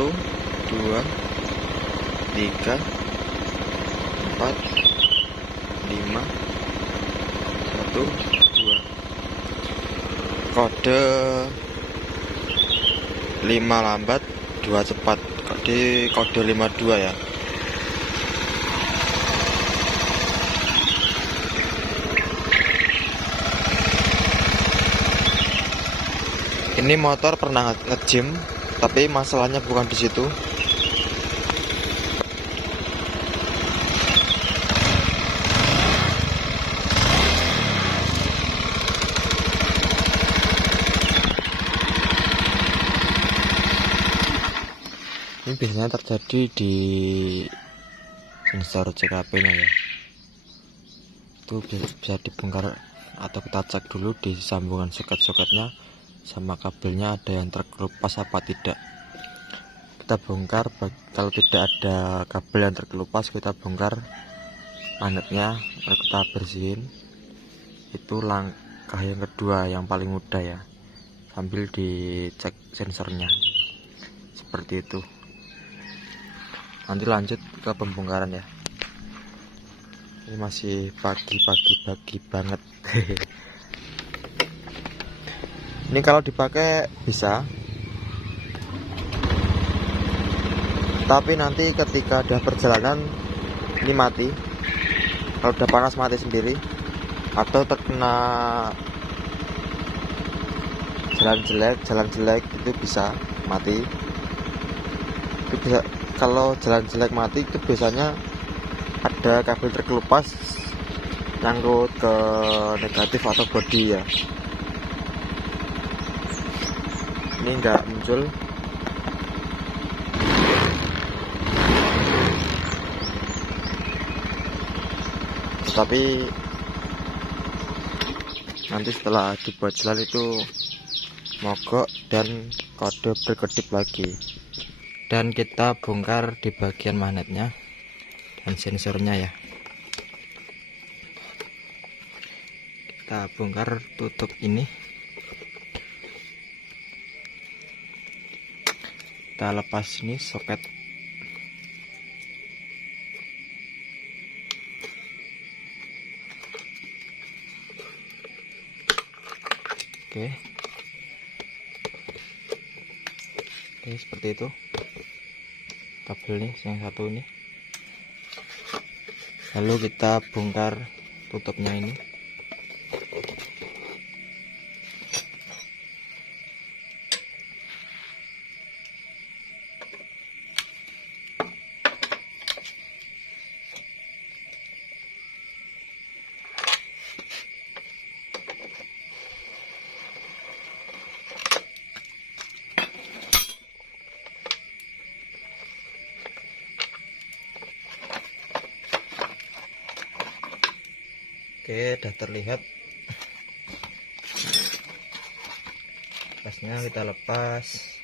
1 2 3 4 5 1 2. Kode 5 lambat 2 cepat, kode 52 ya. Ini motor pernah nge-gym, tapi masalahnya bukan di situ. Ini biasanya terjadi di sensor CKP-nya ya. Itu bisa dibongkar atau kita cek dulu di sambungan soket-soketnya sama kabelnya ada yang terkelupas apa tidak. Kita bongkar, kalau tidak ada kabel yang terkelupas kita bongkar magnetnya, lalu kita bersihin. Itu langkah yang kedua yang paling mudah ya, sambil dicek sensornya seperti itu. Nanti lanjut ke pembongkaran ya. Ini masih pagi banget. Ini kalau dipakai bisa, tapi nanti ketika ada perjalanan ini mati. Kalau udah panas mati sendiri, atau terkena jalan jelek itu bisa mati. Itu bisa, kalau jalan jelek mati itu biasanya ada kabel terkelupas nyangkut ke negatif atau bodi ya. Ini enggak muncul, tetapi nanti setelah dibuat jalan itu mogok dan kode berkedip lagi. Dan kita bongkar di bagian magnetnya dan sensornya ya. Kita bongkar tutup ini, kita lepas ini soket. Oke, seperti itu kabelnya yang satu ini. Lalu kita bongkar tutupnya ini. Oke, udah terlihat. Pasnya kita lepas.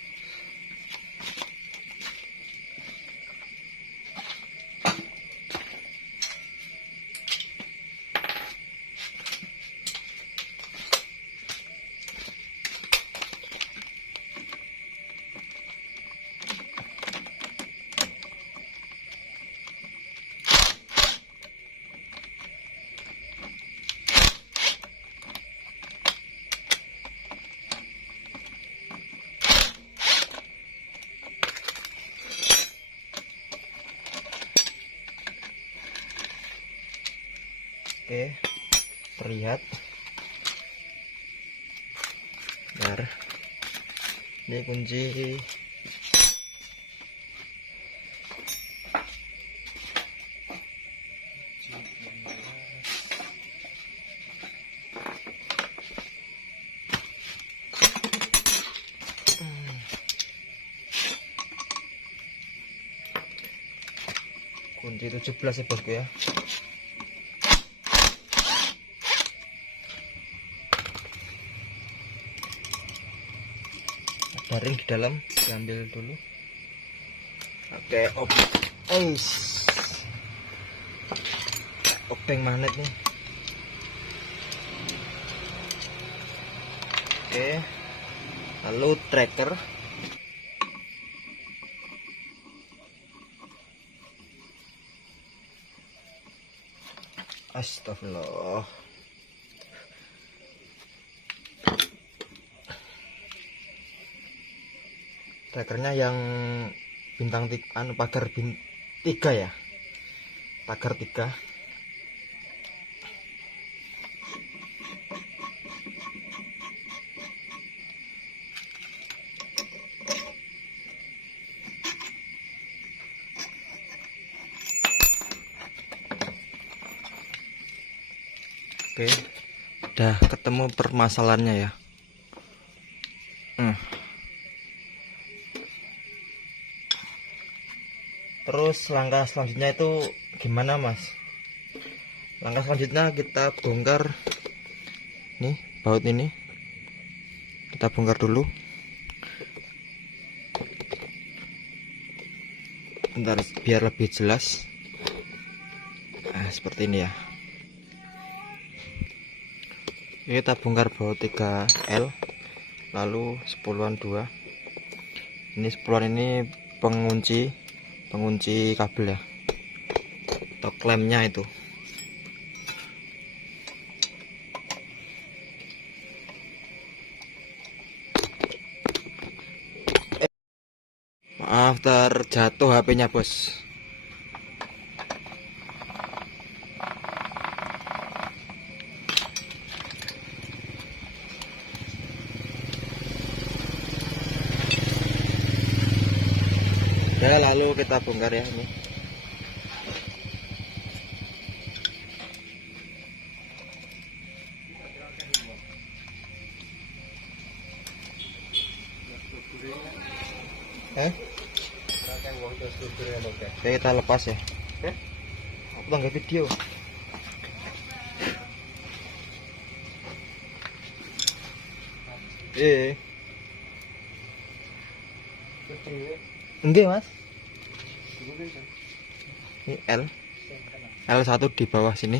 Oke, terlihat. Bentar. Ini kunci. Kunci 17 ya bosku ya. Ada ring di dalam, diambil dulu. Oke, obeng magnet nih. Oke, lalu tracker. Astagfirullah. Takernya yang bintang pagar 3 ya, pagar 3. Oke, udah ketemu permasalahannya ya. Terus langkah selanjutnya itu gimana, Mas? Langkah selanjutnya kita bongkar nih baut ini. Kita bongkar dulu. Bentar biar lebih jelas. Nah, seperti ini ya. Ini kita bongkar baut 3L, lalu 10-an 2. Ini 10-an ini pengunci kabel ya, atau klemnya itu. Maaf, terjatuh HP-nya, bos. Ya, lalu kita bongkar ya ini. Oke, kita lepas ya. Aku tangga video. Enggak, Mas. Ini L1 di bawah sini.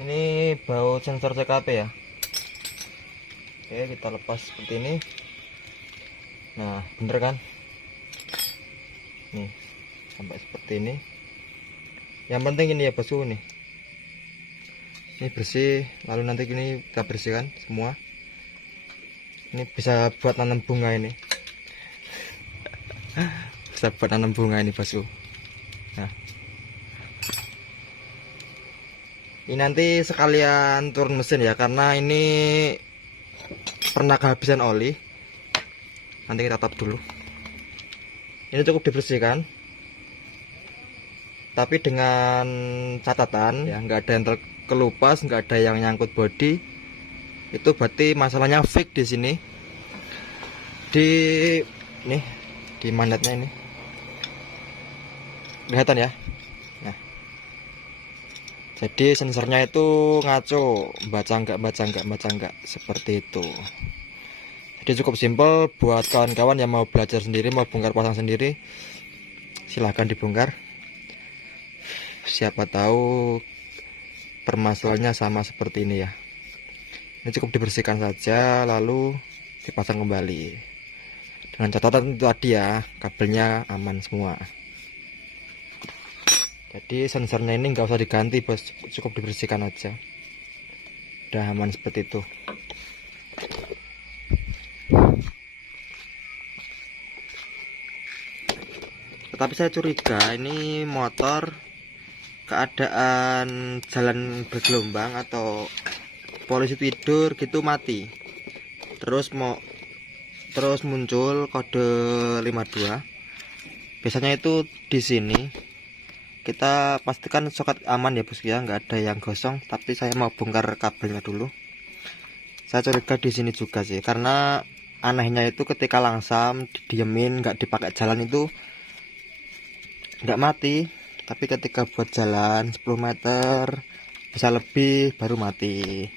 Ini baut sensor CKP ya. Oke, kita lepas seperti ini. Nah, bener kan? Nih, sampai seperti ini. Yang penting ini ya, bosku nih. Ini bersih, lalu nanti ini kita bersihkan semua. Ini bisa buat nanam bunga ini. Bisa buat nanam bunga ini, bosku. Nah, ini nanti sekalian turun mesin ya, karena ini pernah kehabisan oli. Nanti kita tap dulu. Ini cukup dibersihkan, tapi dengan catatan ya, nggak ada yang terkelupas, nggak ada yang nyangkut bodi. Itu berarti masalahnya fix di sini. Di mandatnya ini kelihatan ya. Nah, jadi sensornya itu ngaco, baca enggak seperti itu. Jadi cukup simpel buat kawan-kawan yang mau belajar sendiri, mau bongkar pasang sendiri, silahkan dibongkar. Siapa tahu permasalahannya sama seperti ini ya. Ini cukup dibersihkan saja, lalu dipasang kembali. Dengan catatan itu tadi ya, kabelnya aman semua. Jadi sensornya ini nggak usah diganti, bos, cukup dibersihkan aja. Udah aman seperti itu. Tetapi saya curiga ini motor keadaan jalan bergelombang atau polisi tidur gitu mati. Terus muncul kode 52. Biasanya itu di sini. Kita pastikan soket aman ya, bos ya, nggak ada yang gosong. Tapi saya mau bongkar kabelnya dulu. Saya curiga di sini juga sih, karena anehnya itu ketika langsam didiemin nggak dipakai jalan itu nggak mati, tapi ketika buat jalan 10 meter bisa lebih baru mati.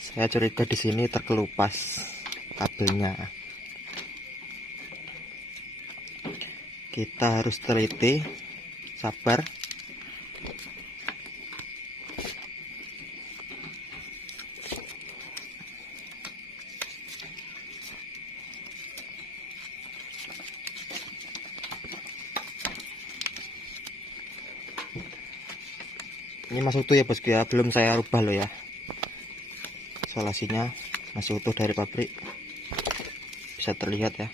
Saya curiga di sini terkelupas kabelnya. Kita harus teliti, sabar. Ini masih utuh ya bosku ya, belum saya rubah loh ya. Isolasinya masih utuh dari pabrik, bisa terlihat ya.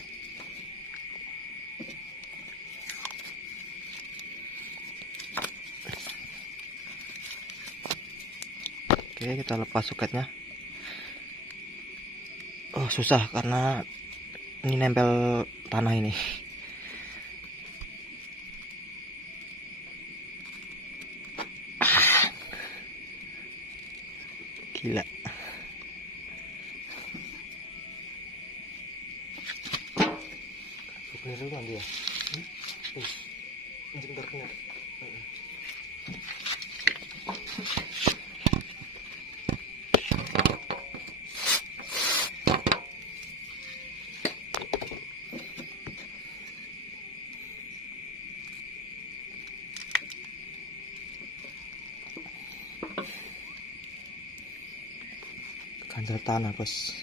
Oke, kita lepas soketnya. Oh susah karena ini nempel tanah ini. Gila. Bener kan dia. Ganjel tanah bos.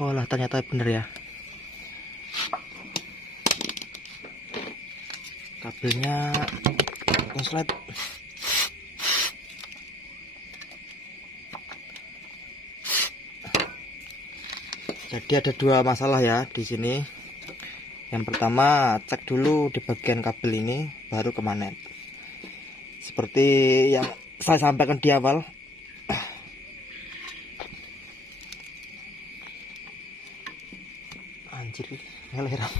Oh lah ternyata bener ya. Kabelnya konslet. Jadi ada dua masalah ya di sini. Yang pertama, cek dulu di bagian kabel ini baru ke magnet. Seperti yang saya sampaikan di awal. Anjir, ngelerang.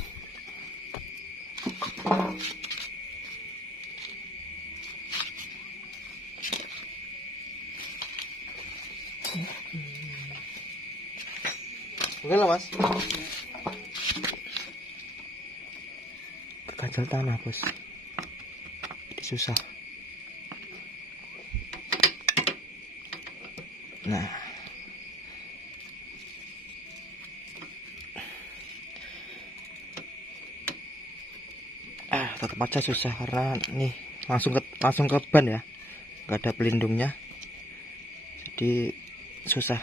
Oke lah mas. Ganjel tanah bos. Jadi susah. Nah, tetap aja susah karena nih langsung ke ban ya, nggak ada pelindungnya, jadi susah.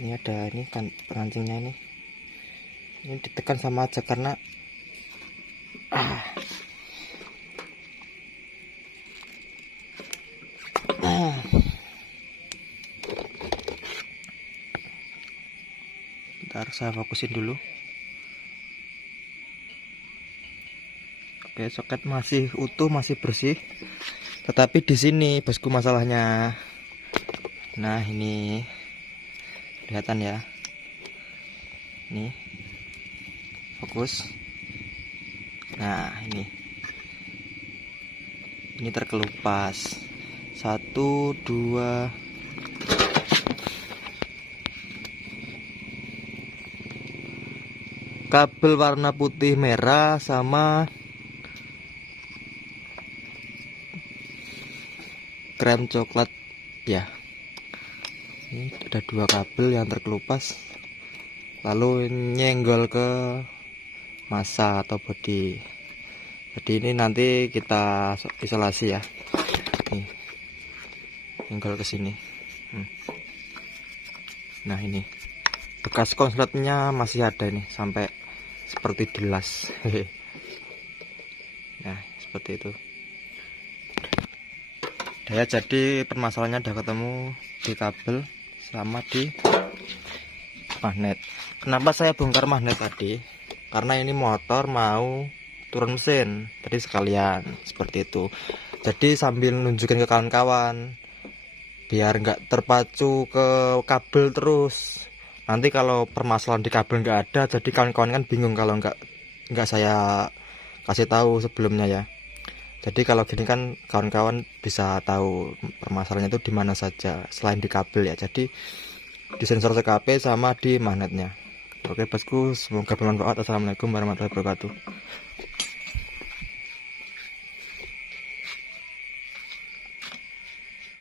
Ini ada ini kan pengancingnya ini ditekan sama aja karena Bentar saya fokusin dulu. Oke, soket masih utuh, masih bersih. Tetapi di sini bosku masalahnya. Nah, ini kelihatan ya. Nih. Fokus. Nah, ini. Ini terkelupas. 1 2 kabel warna putih merah sama krem coklat ya. Ini ada 2 kabel yang terkelupas, lalu nyenggol ke massa atau bodi. Jadi ini nanti kita isolasi ya. Nih, nyenggol ke sini. Nah ini bekas konsletnya masih ada nih, sampai seperti dilas. Nah seperti itu ya. Jadi permasalahannya udah ketemu di kabel sama di magnet. Kenapa saya bongkar magnet tadi? Karena ini motor mau turun mesin, jadi sekalian seperti itu. Jadi sambil nunjukin ke kawan-kawan biar nggak terpacu ke kabel terus. Nanti kalau permasalahan di kabel nggak ada, jadi kawan-kawan kan bingung kalau nggak saya kasih tahu sebelumnya ya. Jadi kalau gini kan kawan-kawan bisa tahu permasalahannya itu di mana saja selain di kabel ya. Jadi di sensor CKP sama di magnetnya. Oke bosku, semoga bermanfaat. Assalamualaikum warahmatullahi wabarakatuh.